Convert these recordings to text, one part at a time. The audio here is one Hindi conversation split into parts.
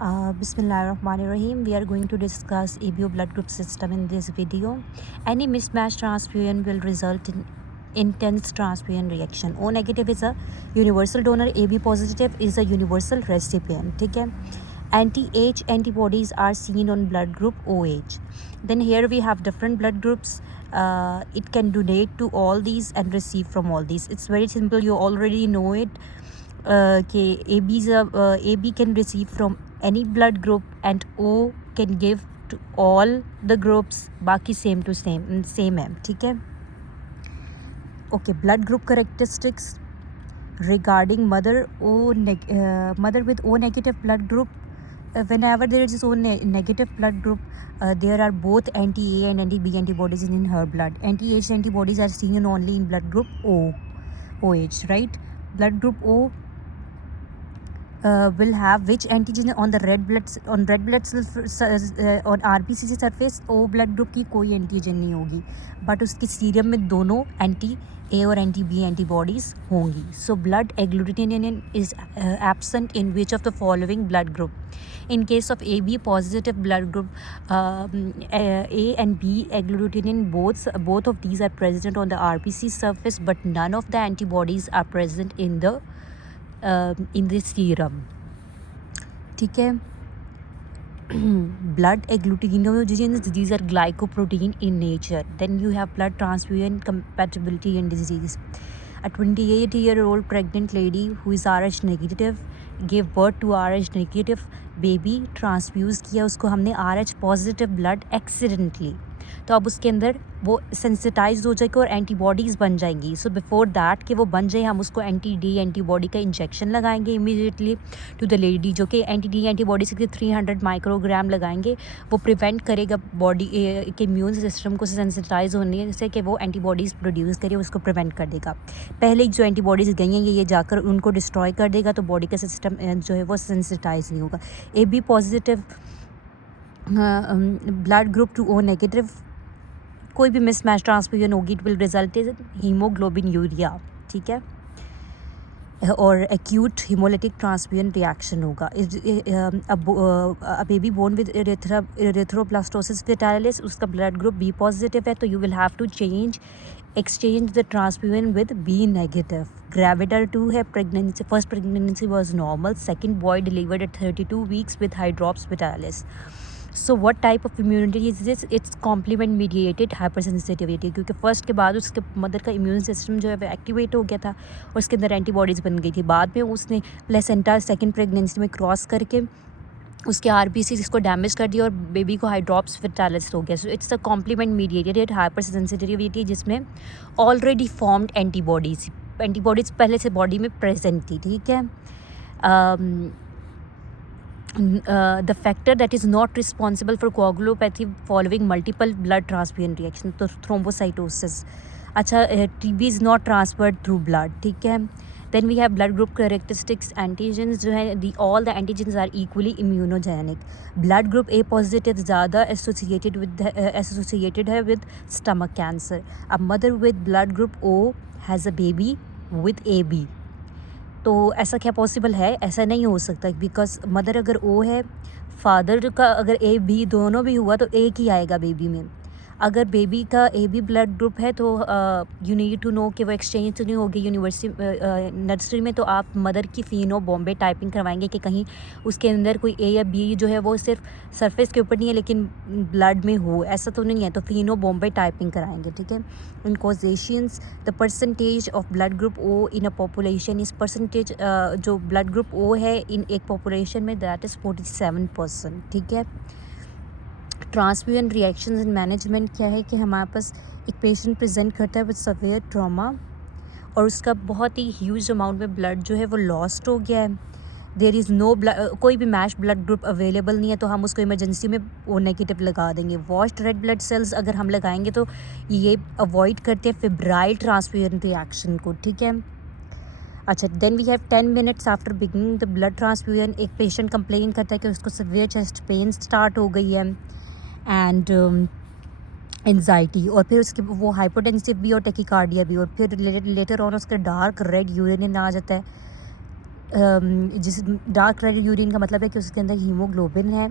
Bismillahirrahmanirrahim. We are going to discuss ABO blood group system in this video. Any mismatched transfusion will result in intense transfusion reaction. O negative is a universal donor. AB positive is a universal recipient. ठीक है. Anti-H antibodies are seen on blood group OH. Then here we have different blood groups. It can donate to all these and receive from all these. It's very simple. You already know it. AB can receive from any blood group and O can give to all the groups. बाकी सेम टू सेम है. ठीक है. Okay, blood group characteristics regarding mother with O negative blood group. Whenever there is O negative blood group, there are both anti-A and anti-B antibodies in her blood. Anti-H antibodies are seen only in blood group OH, right? Blood group O will have which antigen on the red blood on RBC surface. O blood group की कोई एंटीजन नहीं होगी, बट उसके सीरम में दोनों एंटी ए और एंटी बी एंटीबॉडीज़ होंगी. So blood agglutinin is absent in which of the following blood group. In case of AB positive blood group, A and B agglutinin, both of these are present on the RBC surface, but none of the antibodies are present in the serum. ठीक है. Blood agglutinogens, these are glycoprotein in nature. Then you have blood transfusion compatibility and disease. A 28-year-old pregnant lady who is RH negative gave birth to RH negative baby, transfuse किया उसको हमने RH पॉजिटिव ब्लड एक्सीडेंटली, तो अब उसके अंदर वो सेंसिटाइज हो जाएगी और एंटीबॉडीज़ बन जाएंगी. सो बिफोर दैट कि वो बन जाए, हम उसको एंटी-D एंटीबॉडी का इंजेक्शन लगाएंगे इमीडिएटली टू द लेडी, जो कि एंटी-D एंटीबॉडी से 300 माइक्रोग्राम लगाएंगे. वो प्रिवेंट करेगा बॉडी के इम्यून सिस्टम को सेंसिटाइज होने से कि वो एंटीबॉडीज़ प्रोड्यूस करे, उसको प्रिवेंट कर देगा. पहले जो एंटीबॉडीज़ गई हैं ये जाकर उनको डिस्ट्रॉय कर देगा, तो बॉडी का सिस्टम जो है वो सेंसिटाइज नहीं होगा. AB positive blood group to O negative, कोई भी मिसमैच ट्रांसफ्यूजन होगी, it will result in haemoglobinuria. ठीक है. और एक्यूट हीमोलिटिक ट्रांसफ्यूजन रिएक्शन होगा. Baby born with erythroblastosis fetalis, उसका ब्लड ग्रुप B पॉजिटिव है, तो you will have to exchange the transfusion with B negative. Gravida 2 है. Pregnancy, first pregnancy was normal. Second boy delivered at 32 weeks with hydrops fetalis. So what type of immunity is this? It's complement mediated hypersensitivity, क्योंकि फर्स्ट के बाद उसके मदर का इम्यून सिस्टम जो है वो एक्टिवेट हो गया था और उसके अंदर एंटीबॉडीज़ बन गई थी. बाद में उसने प्लेसेंटा सेकंड प्रेगनेंसी में क्रॉस करके उसके RBC इसको डैमेज कर दिया और बेबी को हाइड्रॉप्स फेटालिस हो गया. So it's a compliment mediated hypersensitivity जिसमें ऑलरेडी फॉर्म्ड एंटीबॉडीज़ पहले से बॉडी में प्रेजेंट थी. ठीक है. The factor that is not responsible for coagulopathy following multiple blood transfusion reaction, तो thrombocytosis. अच्छा, TB is not transferred through blood. ठीक है. Then we have blood group characteristics. Antigens जो है, all the antigens are equally immunogenic. Blood group A positive ज़्यादा associated है with stomach cancer. A mother with blood group O has a baby with AB. तो ऐसा क्या पॉसिबल है? ऐसा नहीं हो सकता, बिकॉज मदर अगर O है, फादर का अगर AB दोनों भी हुआ तो एक ही आएगा बेबी में. अगर बेबी का AB ब्लड ग्रुप है तो यू नीड टू नो कि वो एक्सचेंज तो नहीं होगी यूनिवर्सिटी नर्सरी में, तो आप मदर की फ़ीनो बॉम्बे टाइपिंग करवाएंगे कि कहीं उसके अंदर कोई A या B जो है वो सिर्फ सरफेस के ऊपर नहीं है लेकिन ब्लड में हो, ऐसा तो नहीं है, तो फ़ीनो बॉम्बे टाइपिंग कराएंगे. ठीक है. In Caucasians, the percentage of blood group O in a population is percentage जो ब्लड ग्रुप O है इन एक पॉपुलेशन में, दैट इज़ 47%. ठीक है. ट्रांसफ्यूजन रिएक्शंस एंड मैनेजमेंट क्या है कि हमारे पास एक पेशेंट प्रेजेंट करता है विद सवेयर ट्रॉमा और उसका बहुत ही ह्यूज अमाउंट में ब्लड जो है वो लॉस्ट हो गया है. देयर इज़ नो कोई भी मैच ब्लड ग्रुप अवेलेबल नहीं है, तो हम उसको इमरजेंसी में O नेगेटिव लगा देंगे. वॉश्ड रेड ब्लड सेल्स अगर हम लगाएंगे तो ये अवॉइड करते हैं फिब्राइल ट्रांसफ्यूजन रिएक्शन को. ठीक है. अच्छा, then we have 10 minutes after beginning the blood transfusion, एक पेशेंट कंप्लेन करता है कि उसको सीवियर चेस्ट पेन स्टार्ट हो गई है एंड एंजाइटी, और फिर उसके वो हाइपोटेंसिव भी और टेकिकार्डिया भी, और फिर लेटर ऑन उसका डार्क रेड यूरिन आ जाता है. जिस डार्क रेड यूरिन का मतलब है कि उसके अंदर हीमोग्लोबिन है,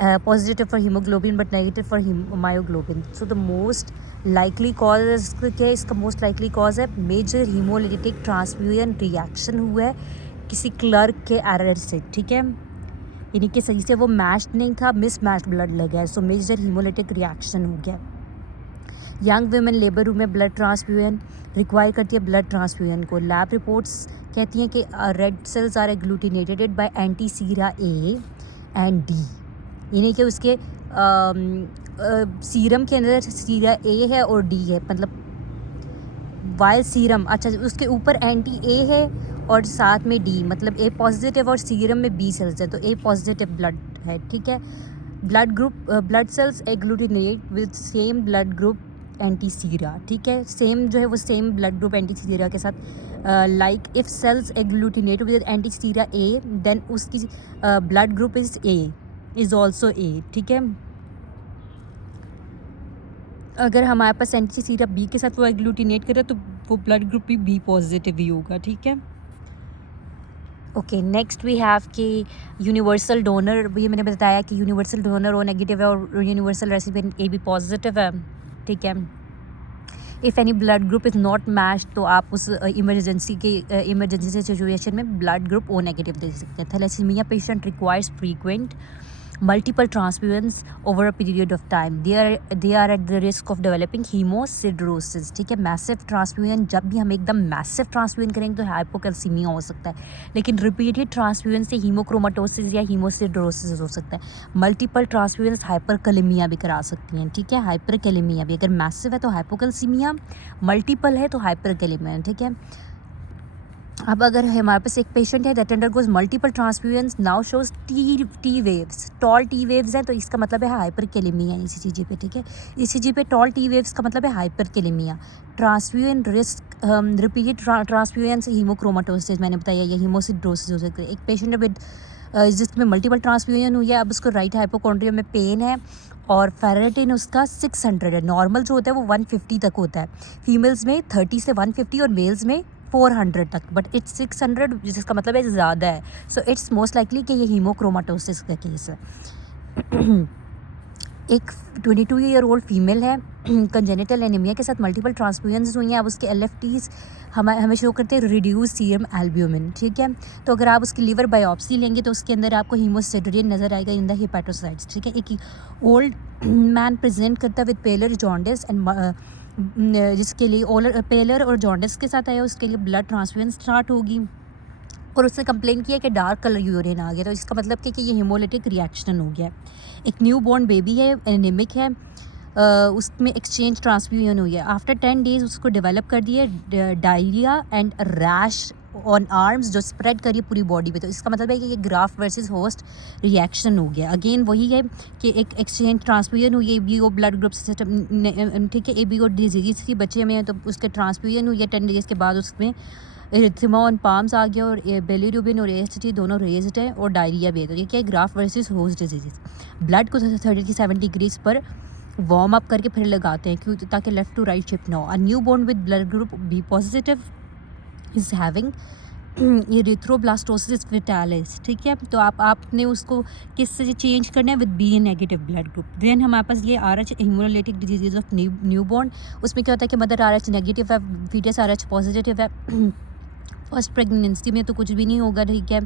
positive for haemoglobin but negative for myoglobin. So the most likely cause क्या है, इसका मोस्ट लाइकली कॉज है मेजर हीमोलिटिक ट्रांसफ्यूजन रिएक्शन हुआ है किसी क्लर्क के एरर से, ठीक है, यानी कि सही से वो मैच्ड नहीं था, मिस मैच्ड ब्लड लग गया, सो मेजर हीमोलिटिक रिएक्शन हो गया। यंग वुमेन लेबर रूम में ब्लड ट्रांसफ्यूजन रिक्वायर करती है ब्लड ट्रांसफ्यूजन को। लैब रिपोर्ट्स कहती हैं कि red cells are agglutinated by anti sera A and D, यानी कि उसके सीरम के अंदर सीरा ए है और डी है, मतलब वाइल सीरम, अच्छा उसके ऊपर एंटी ए है और साथ में डी, मतलब ए पॉजिटिव और सीरम में बी सेल्स है, तो ए पॉजिटिव ब्लड है, ठीक है। Blood cells agglutinate with same blood group anti sera, ठीक है, सेम जो है वो same blood group anti sera के साथ, like if cells agglutinate with anti sera A then उसकी blood group is also A, ठीक है। अगर हमारे पास एंटी सीरा बी के साथ वो एग्लूटिनेट करे तो वो ब्लड ग्रुप भी बी पॉजिटिव ही होगा, ठीक है। ओके, नेक्स्ट वी हैव कि यूनिवर्सल डोनर, ये मैंने बताया कि यूनिवर्सल डोनर ओ नेगेटिव है और universal recipient A B positive है, ठीक है। If any blood group is not matched तो आप उस इमरजेंसी सिचुएशन में ब्लड ग्रुप ओ नेगेटिव दे सकते हैं। Thalassaemia patient requires frequent multiple transfusions over a period of time. They are at the risk of developing hemosidrosis, ठीक है। मैसिव ट्रांसफ्यूजन, जब भी हम एकदम मैसिव ट्रांसफ्यूजन करेंगे तो हाइपोकैल्सीमिया हो सकता है, लेकिन रिपीटेड ट्रांसफ्यूजन से हीमोक्रोमाटोसिस या हीमोसिड्रोसिस हो सकता है। मल्टीपल ट्रांसफ्यूजन हाइपरकैलेमिया भी करा सकती हैं, ठीक है, हाइपरकैलेमिया भी। अगर मैसिव है तो हाइपोकैल्सीमिया, मल्टीपल है तो हाइपरकैलेमिया, ठीक है। अब अगर हमारे पास एक पेशेंट है that undergoes multiple transfusions now shows T waves, tall T waves हैं, तो इसका मतलब है हाइपरकैलेमिया ईसीजी पे, ठीक है। ईसीजी पे टॉल टी वेव्स का मतलब है hyperkalaemia. Transfusion risk, repeated transfusion से हीमोक्रोमाटोसिस मैंने बताया, या हीमोसिड्रोसिस हो सकता है। एक पेशेंट विद जिसमें मल्टीपल ट्रांसफ्यूजन हुई है, अब उसको राइट हाइपोकॉन्ड्रिया में पेन है और फेरेटिन उसका 600 है, नॉर्मल जो होता है वो 150 तक होता है, फीमेल्स में 30 से 150 और मेल्स में 400 तक, बट इट्स 600 जिसका मतलब है ज़्यादा है, सो इट्स मोस्ट लाइकली कि ये हीमोक्रोमाटोसिस का केस है। एक 22 ईयर ओल्ड फीमेल है कंजेनिटल एनीमिया के साथ मल्टीपल ट्रांसफ्यूजन्स हुई हैं, अब उसके LFTs हमें शो करते हैं रिड्यूस सीरम एल्ब्यूमिन, ठीक है। तो अगर आप उसकी लिवर बायोप्सी लेंगे तो उसके अंदर आपको हीमोसिडोरिन नज़र आएगा इन द हेपेटोसाइट्स, ठीक है। एक ओल्ड मैन प्रेजेंट करता विद पेलर जॉन्डिस एंड जिसके लिए पेलर और जॉन्डिस के साथ आया, उसके लिए ब्लड ट्रांसफ्यूजन स्टार्ट होगी और उसने कंप्लेन किया कि डार्क कलर यूरिन आ गया, तो इसका मतलब कि ये हीमोलिटिक रिएक्शन हो गया। एक न्यू बॉर्न बेबी है, एनीमिक है, उसमें एक्सचेंज ट्रांसफ्यूजन हुई है। आफ्टर 10 डेज उसको डेवलप कर दिया diarrhoea and rash on arms जो स्प्रेड करी पूरी बॉडी पे, तो इसका मतलब है कि ये ग्राफ्ट वर्सेस होस्ट रिएक्शन हो गया। अगेन वही है कि एक एक्सचेंज ट्रांसफ्यूजन हुई है ABO ब्लड ग्रुप सिस्टम, ठीक है, ABO डिजीज थी बच्चे में, तो उसके ट्रांसफ्यूजन हुई है 10 डेज के बाद, उसमें इरिथ्मा ऑन पाम्स आ गया और बिलिरुबिन और AST दोनों रेज्ड है और डायरिया भी है, तो ये क्या है, graft versus host disease. Blood को 30 से 70 डिग्रीज पर वार्म अप करके फिर लगाते हैं, क्यों, ताकि लेफ्ट टू राइट शिफ्ट ना हो। A new born with blood group B positive is having erythroblastosis fetalis, ठीक है। तो आपने उसको किस से चेंज करना है, with B negative blood group. Then हमारे पास ये RH haemolytic disease of new born, उसमें क्या होता है कि मदर RH नेगेटिव है, फीटस RH पॉजिटिव है। फर्स्ट प्रेगनेंसी में तो कुछ भी नहीं होगा, ठीक है।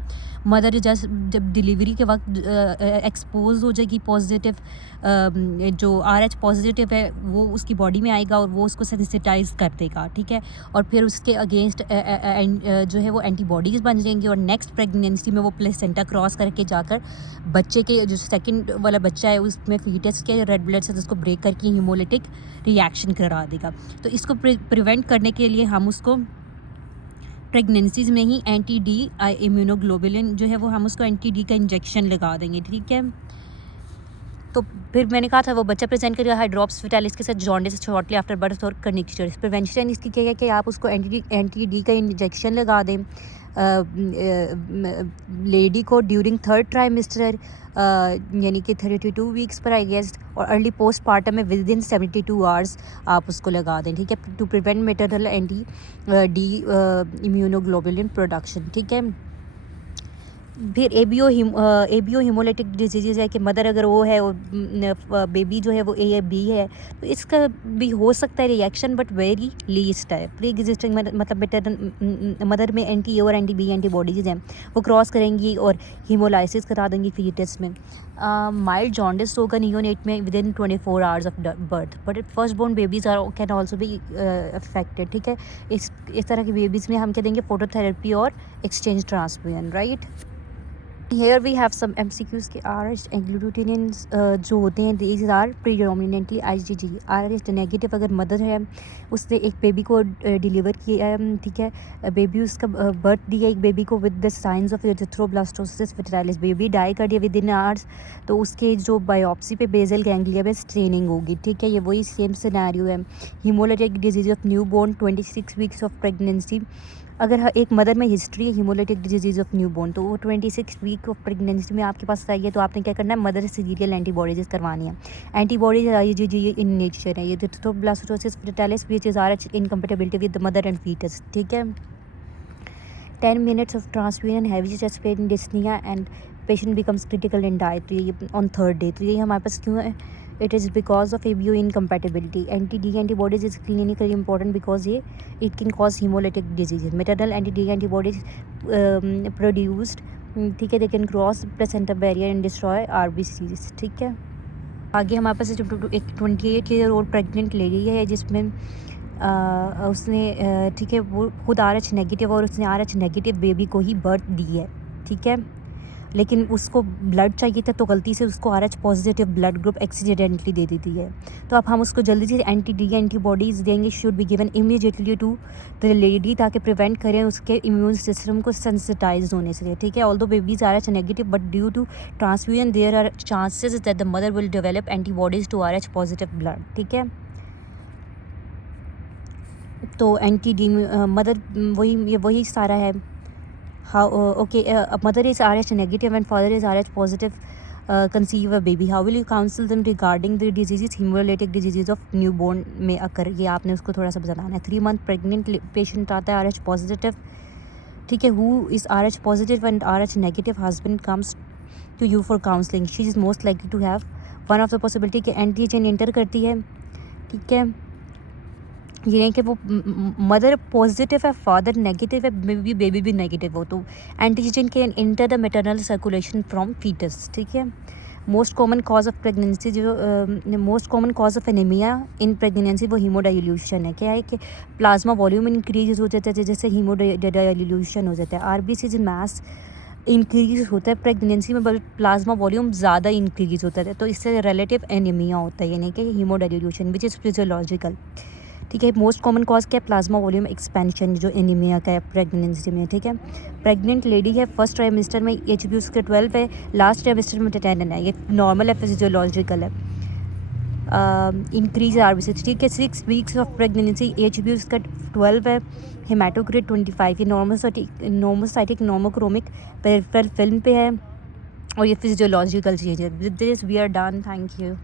मदर जब डिलीवरी के वक्त एक्सपोज हो जाएगी पॉजिटिव, जो RH पॉजिटिव है वो उसकी बॉडी में आएगा और वो उसको सेंसिटाइज कर देगा, ठीक है, और फिर उसके अगेंस्ट जो है वो एंटीबॉडीज़ बन जाएंगी और नेक्स्ट प्रेगनेंसी में वो प्लेसेंटा क्रॉस करके जाकर बच्चे के जो सेकंड वाला बच्चा है उसमें फीटस के रेड ब्लड सेल्स उसको ब्रेक करके हीमोलिटिक रिएक्शन करा देगा। तो इसको प्रिवेंट करने के लिए हम उसको प्रेगनेंसीज़ में ही एंटी-D इम्यूनोग्लोबुलिन जो है वो हम उसको एंटी-D का इंजेक्शन लगा देंगे, ठीक है। तो फिर मैंने कहा था वो बच्चा प्रेजेंट करेगा हाइड्रोप्स फेटालिस के साथ जॉन्डिस शॉर्टली आफ्टर बर्थ और कर्निक्टर्स। प्रिवेंशन इसकी क्या है कि आप उसको एंटी-D का इंजेक्शन लगा दें लेडी को ड्यूरिंग 3rd ट्राइमेस्टर, यानी कि 32 वीक्स पर आई गेस, और अर्ली पोस्टमार्टम में विद इन 72 आवर्स आप उसको लगा दें, ठीक है, to prevent maternal anti-D immunoglobulin production, ठीक है। फिर एबीओ हीमोलिटिक डिजीज़ है कि मदर अगर वो है और बेबी जो है वो ए या बी है, तो इसका भी हो सकता है रिएक्शन, बट वेरी लीस्ट है। प्री एग्जिस्टिंग मतलब बेटर मदर में एंटी ए और एंटी बी एंटीबॉडीज़ हैं, वो क्रॉस करेंगी और हीमोलाइसिस करा देंगी फीटस में। माइल्ड जॉन्डिस होगा नियोनेट में within 24 hours of birth, but first born babies are can also be affected, ठीक है। इस तरह के बेबीज़ में हम क्या देंगे, फोटोथेरेपी और exchange transfusion, right. Here we have some MCQs के RH agglutinians जो होते हैं these are predominantly IgG। RH negative अगर मदर है, उसने एक बेबी को डिलीवर किया है, ठीक है, बेबी उसका बर्थ दिया एक बेबी को with the signs of erythroblastosis fetalis, baby die कर दिया विद इन आवर्स, तो उसके जो बायोप्सी पे बेजल गैंग्लिया में स्ट्रेनिंग होगी, ठीक है। ये वही सेम सिनेरियो है। Haemolytic disease of new born 26 weeks of pregnancy, अगर एक मदर में हिस्ट्री है हीमोलिटिक डिजीज़ ऑफ न्यूबॉर्न, तो वो 26 वीक ऑफ प्रेगनेंसी में आपके पास आई है, तो आपने क्या करना है, मदर से सीरियल एंटीबॉडीज़ करवानी है। एंटीबॉडीज IgG इन नेचर है, ये erythroblastosis fetalis which is RH incompatibility with the mother and foetus, ठीक है। 10 minutes of transfusion, heavy chest pain, dyspnea and patient becomes critical and die, तो ये on third day। तो ये हमारे पास क्यों है, it is because of ABO incompatibility। anti-D antibodies is clinically important because ये it can cause hemolytic diseases। maternal anti-D antibodies produced, ठीक है, they can cross placenta barrier and destroy RBCs, ठीक है। आगे हमारे पास एक 28 ईयर ओल्ड प्रेग्नेंट लेडी है जिसमें उसने ठीक है, वो खुद RH नेगेटिव और उसने RH नेगेटिव बेबी को ही बर्थ दी है, ठीक है, लेकिन उसको ब्लड चाहिए था, तो गलती से उसको RH positive blood group accidentally दे देती है। तो अब हम उसको जल्दी से एंटी-D एंटीबॉडीज़ देंगे, should be given immediately to the lady, ताकि प्रिवेंट करें उसके इम्यून सिस्टम को सेंसिटाइज होने से, ठीक है। Although babies RH negative but due to transfusion there are chances that the mother will develop antibodies to RH positive blood, ठीक है। तो एंटी-D मदर वही सारा है। How okay, a mother is RH negative and father is RH positive, conceive a baby, how will you counsel them regarding the diseases, hemolytic diseases of newborn में अकर, ये आपने उसको थोड़ा सा बताना है। 3 month pregnant patient आता है RH positive, ठीक है, who is RH positive and RH negative husband comes to you for counseling, she is most likely to have one of the possibility कि एंटीजन इंटर करती है, ठीक है। ये नहीं कि वो मदर पॉजिटिव है फादर नेगेटिव है, बेबी भी नेगेटिव हो, तो antigen can enter the maternal circulation from foetus, ठीक है। Most common cause of pregnancy, जो most common cause of anaemia in pregnancy वो हीमोडाइल्यूशन है। क्या है कि प्लाज्मा वॉल्यूम इंक्रीज हो जाता है, जैसे हीमोडाइल्यूशन हो जाता है। RBCs मास इंक्रीज होता है प्रेगनेंसी में, बट प्लाज्मा वॉल्यूम ज़्यादा इंक्रीज होता है, तो इससे रिलेटिव एनीमिया होता है, यानी कि हीमोडाइल्यूशन विच इज़ फिजियोलॉजिकल, ठीक है। मोस्ट कॉमन कॉज क्या है, प्लाज्मा वॉल्यूम एक्सपेंशन, जो एनीमिया का है प्रेगनेंसी में, ठीक है। प्रेग्नेंट लेडी है, फर्स्ट ट्राइमेस्टर में HB उसका 12 है, लास्ट ट्राइमेस्टर में 10 है, ये नॉर्मल है, फिजियोलॉजिकल है। इंक्रीज RBC, ठीक है। 6 वीक्स ऑफ प्रेगनेंसी, HB उसका 12 है, हेमाटोक्रिट 25, ये नॉर्मोसाइटिक नॉर्मोक्रोमिक पेरिफेरल फिल्म पे है, और ये फिजियोलॉजिकल चीज़ है। With this we are done, thank you.